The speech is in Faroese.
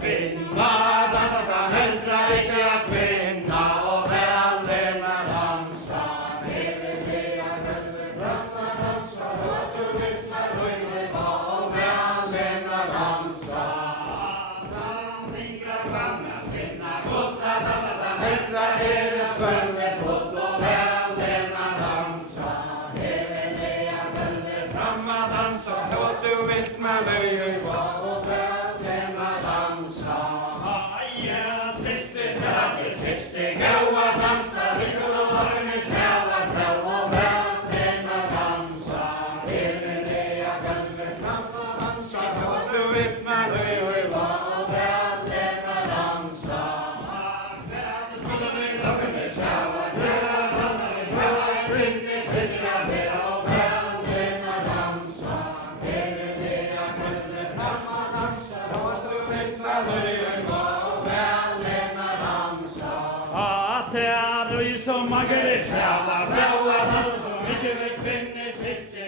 Kvinna dansar fram, äldra i sig att kvinna och vällerna dansa. Eviga guldet framma dansa, och så lyssna röjva och vällerna dansa. Framvingar framnas kvinna, gotta dansar fram, äldra deras skölde fot och vällerna dansa. Eviga guldet framma dansa, och så vilt med röjva och vällerna dansa. Siste gaua dansa, vi skulle varken i sälar blå och välderna dansa. Eviga guldet framma dansa, och så vilt med röjva och välderna dansa. Som magre själar, blåa dansa som inte vet kvinnor sitter.